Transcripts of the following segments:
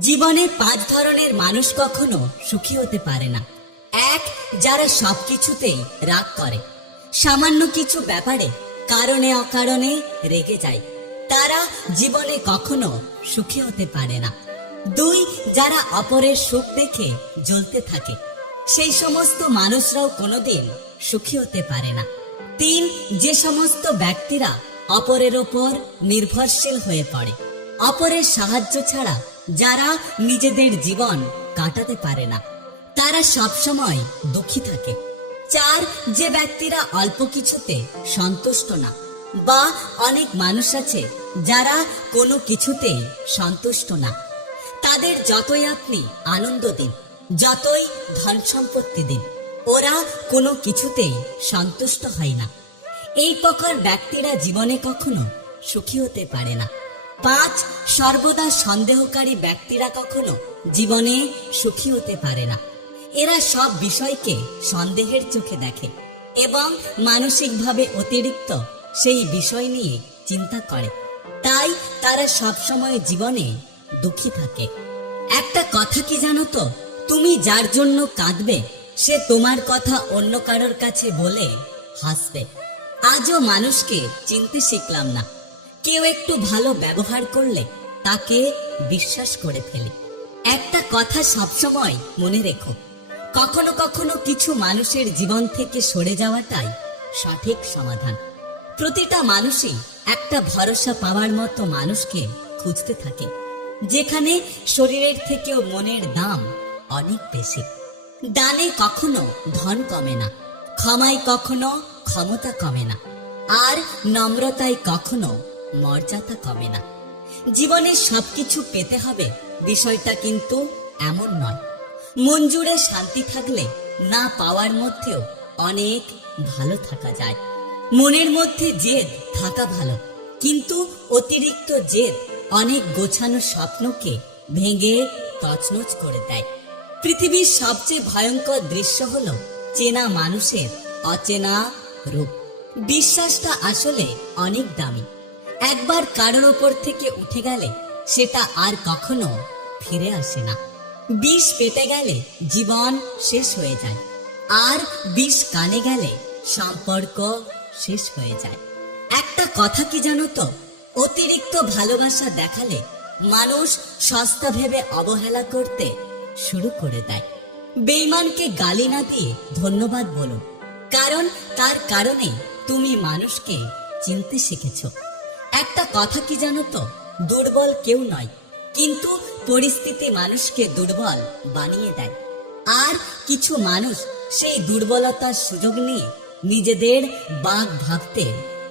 জীবনে পাঁচ ধরনের মানুষ কখনো সুখী হতে পারে না। এক, যারা সবকিছুতেই রাগ করে। সামান্য কিছু ব্যাপারে কারণে অকারণে রেগে যায়। তারা জীবনে কখনো সুখী হতে পারে না। দুই, যারা অপরের সুখ দেখে জ্বলতে থাকে। সেই সমস্ত মানুষরাও কোনোদিন সুখী হতে পারে না। তিন, যে সমস্ত ব্যক্তিরা অপরের ওপর নির্ভরশীল হয়ে পড়ে। অপরের সাহায্য ছাড়া যারা নিজেদের জীবন কাটাতে পারে না। তারা সবসময় দুঃখী থাকে। চার, যে ব্যক্তিরা অল্প কিছুতে সন্তুষ্ট না, বা অনেক মানুষ আছে যারা কোনো কিছুতেই সন্তুষ্ট না। তাদের যতই আপনি আনন্দ দিন, যতই ধন সম্পত্তি দিন, ওরা কোনো কিছুতেই সন্তুষ্ট হয় না। এই প্রকার ব্যক্তিরা জীবনে কখনো সুখী হতে পারে না। পাঁচ সর্বদা সন্দেহকারী ব্যক্তিরা কখনো জীবনে সুখী হতে পারে না। এরা সব বিষয়কে সন্দেহের চোখে দেখে এবং মানসিকভাবে অতিরিক্ত সেই বিষয় নিয়ে চিন্তা করে। তাই তারা সব সময় জীবনে দুঃখী থাকে। একটা কথা কি জানো তো? তুমি যার জন্য কাঁদবে, সে তোমার কথা অন্য কারোর কাছে বলে হাসবে। আজও মানুষকে চিনতে শিখলাম না। কেউ একটু ভালো ব্যবহার করলে তাকে বিশ্বাস করে ফেলে। একটা কথা সবসময় মনে রেখো, কখনো কখনো কিছু মানুষের জীবন থেকে সরে যাওয়াটাই সঠিক সমাধান। প্রতিটা মানুষই একটা ভরসা পাওয়ার মতো মানুষকে খুঁজতে থাকে, যেখানে শরীরের থেকেও মনের দাম অনেক বেশি। দানে কখনো ধন কমে না, ক্ষমায় কখনো ক্ষমতা কমে না, আর নম্রতায় কখনো মর্যাদা কমে না। জীবনে সবকিছু পেতে হবে, বিষয়টা কিন্তু এমন নয়। মন জুড়ে শান্তি থাকলে না পাওয়ার মধ্যেও অনেক ভালো থাকা যায়। মনের মধ্যে জেদ থাকা ভালো, কিন্তু অতিরিক্ত জেদ অনেক গোছানো স্বপ্নকে ভেঙে তছনছ করে দেয়। পৃথিবীর সবচেয়ে ভয়ঙ্কর দৃশ্য হল চেনা মানুষের অচেনা রূপ। বিশ্বাসটা আসলে অনেক দামি। একবার কারোর ওপর থেকে উঠে গেলে সেটা আর কখনো ফিরে আসে না। বিষ পেটে গেলে জীবন শেষ হয়ে যায়। আর বিষ কানে গেলে সম্পর্ক শেষ হয়ে যায়। একটা কথা কি জানো তো? অতিরিক্ত ভালোবাসা দেখালে মানুষ সস্তা ভেবে অবহেলা করতে শুরু করে দেয়। বেইমানকে গালি না দিয়ে ধন্যবাদ বলুন কারণ তার কারণে তুমি মানুষকে চিনতে শিখেছো। একটা কথা কি জানো তো? দুর্বল কেউ নয়, কিন্তু পরিস্থিতি মানুষকে দুর্বল বানিয়ে দেয়। আর কিছু মানুষ সেই দুর্বলতার সুযোগ নিয়ে নিজেদের বাঘ ভাবতে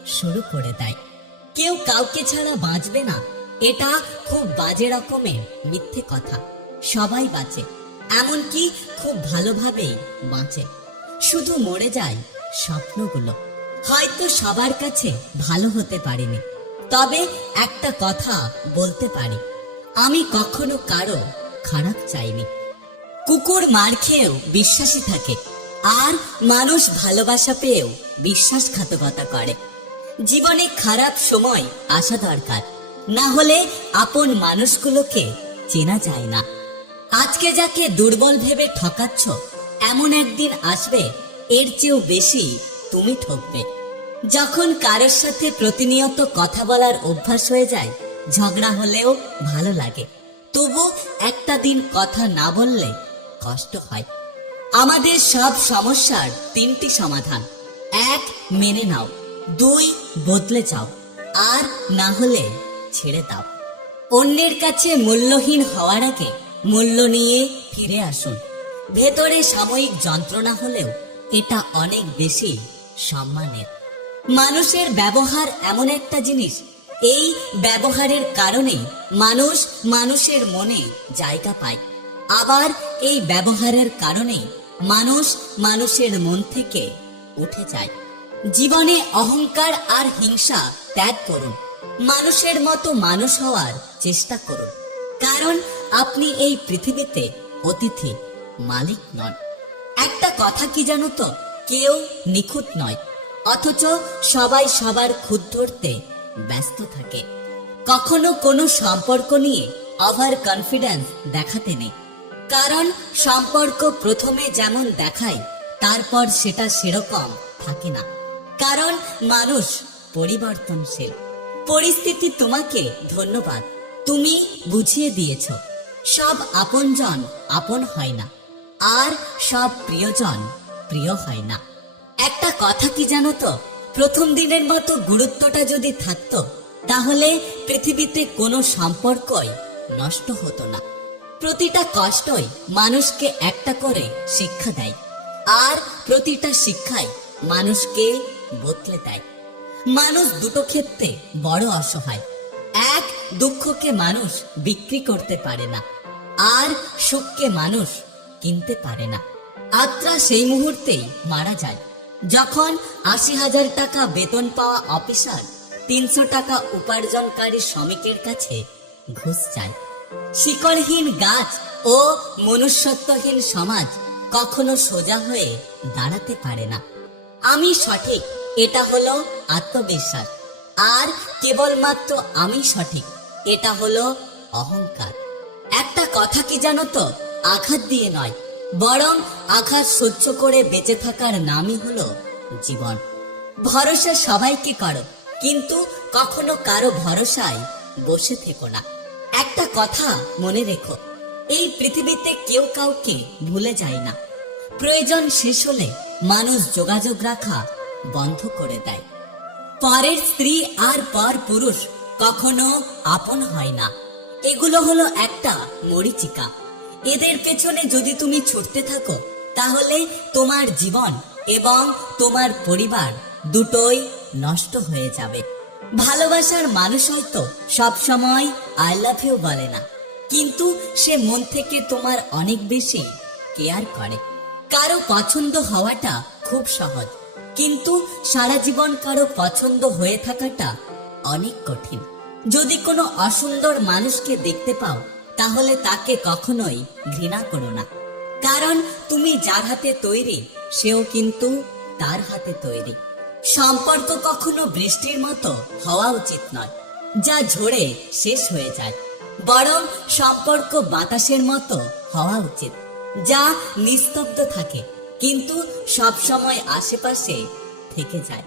শুরু করে দেয়। কেউ কাউকে ছাড়া বাঁচবে না, এটা খুব বাজে রকমের মিথ্যে কথা। সবাই বাঁচে, এমনকি খুব ভালোভাবেই বাঁচে। শুধু মরে যায় স্বপ্নগুলো। হয়তো সবার কাছে ভালো হতে পারিনি তবে একটা কথা বলতে পারি। আমি কখনো কারও খারাপ চাইনি। কুকুর মার খেয়েও বিশ্বাসী থাকে, আর মানুষ ভালোবাসা পেয়েও বিশ্বাসঘাতকতা করে। জীবনে খারাপ সময় আসা দরকার, না হলে আপন মানুষগুলোকে চেনা যায় না। আজকে যাকে দুর্বল ভেবে ঠকাচ্ছ, এমন একদিন আসবে, এর চেয়েও বেশি তুমি ঠকবে। যখন কারোর সাথে প্রতিনিয়ত কথা বলার অভ্যাস হয়ে যায়, ঝগড়া হলেও ভালো লাগে। তবু একটা দিন কথা না বললে কষ্ট হয়। আমাদের সব সমস্যার তিনটি সমাধান। এক, মেনে নাও। দুই, বদলে যাও। আর না হলে ছেড়ে দাও। অন্যের কাছে মূল্যহীন হওয়ার আগে মূল্য নিয়ে ফিরে আসুন। ভেতরে সাময়িক যন্ত্রণা হলেও এটা অনেক বেশি সম্মানের। মানুষের ব্যবহার এমন একটা জিনিস। এই ব্যবহারের কারণে মানুষ মানুষের মনে জায়গা পায়। আবার এই ব্যবহারের কারণে মানুষ মানুষের মন থেকে উঠে যায়। জীবনে অহংকার আর হিংসা ত্যাগ করুন। মানুষের মতো মানুষ হওয়ার চেষ্টা করুন। কারণ আপনি এই পৃথিবীতে অতিথি মালিক নন। একটা কথা কি জানো তো? কেউ নিখুঁত নয়। অথচ সবাই সবার খুদ ধরতে ব্যস্ত থাকে। কখনো কোনো সম্পর্ক নিয়ে ওভার কনফিডেন্স দেখাতে নেই। কারণ সম্পর্ক প্রথমে যেমন দেখায়, তারপর সেটা সেরকম থাকে না। কারণ মানুষ পরিবর্তনশীল। পরিস্থিতি তোমাকে ধন্যবাদ, তুমি বুঝিয়ে দিয়েছ। সব আপনজন আপন হয় না, আর সব প্রিয়জন প্রিয় হয় না। একটা কথা কি জানো তো? প্রথম দিনের মতো গুরুত্বটা যদি থাকতো, তাহলে পৃথিবীতে কোনো সম্পর্কই নষ্ট হতো না। প্রতিটা কষ্টই মানুষকে একটা করে শিক্ষা দেয়, আর প্রতিটা শিক্ষাই মানুষকে বদলে দেয়। মানুষ দুটো ক্ষেত্রে বড় অসহায়। এক, দুঃখকে মানুষ বিক্রি করতে পারে না, আর সুখকে মানুষ কিনতে পারে না। আত্রা সেই মুহূর্তেই মারা যায়। যখন আশি হাজার টাকা বেতন পাওয়া অফিসার তিনশো টাকা উপার্জনকারী শ্রমিকের কাছে ঘুষ চায়। শিকড়হীন গাছ ও মনুষ্যত্বহীন সমাজ কখনো সোজা হয়ে দাঁড়াতে পারে না। আমি সঠিক, এটা হলো আত্মবিশ্বাস। আর কেবলমাত্র আমি সঠিক, এটা হলো অহংকার। একটা কথা কি জানো তো? আঘাত দিয়ে নয় বরং আঘাত সহ্য করে বেঁচে থাকার নামই হলো জীবন। ভরসা সবাইকে করো, কিন্তু কখনো কারও ভরসায় বসে থেকো না। একটা কথা মনে রেখো, এই পৃথিবীতে কেউ কাউকে ভুলে যায় না। প্রয়োজন শেষ হলে মানুষ যোগাযোগ রাখা বন্ধ করে দেয়। পরের স্ত্রী আর পর পুরুষ কখনো আপন হয় না। এগুলো হলো একটা মরিচিকা। এদের পেছনে যদি তুমি ছুটতে থাকো, তাহলে তোমার জীবন এবং তোমার পরিবার দুটোই নষ্ট হয়ে যাবে। ভালোবাসার মানুষ হয়তো সব সময় আই লাভ ইউ বলে না, কিন্তু সে মন থেকে তোমার অনেক বেশি কেয়ার করে। কারও পছন্দ হওয়াটা খুব সহজ, কিন্তু সারা জীবন কারও পছন্দ হয়ে থাকাটা অনেক কঠিন। যদি কোনো অসুন্দর মানুষকে দেখতে পাও তাহলে তাকে কখনোই ঘৃণা করো না। কারণ তুমি যার হাতে তৈরি, সেও কিন্তু তার হাতে তৈরি। সম্পর্ক কখনো বৃষ্টির মতো হওয়া উচিত নয়, যা ঝরে শেষ হয়ে যায়। বরং সম্পর্ক বাতাসের মতো হওয়া উচিত, যা নিস্তব্ধ থাকে, কিন্তু সব সময় আশেপাশে থেকে যায়।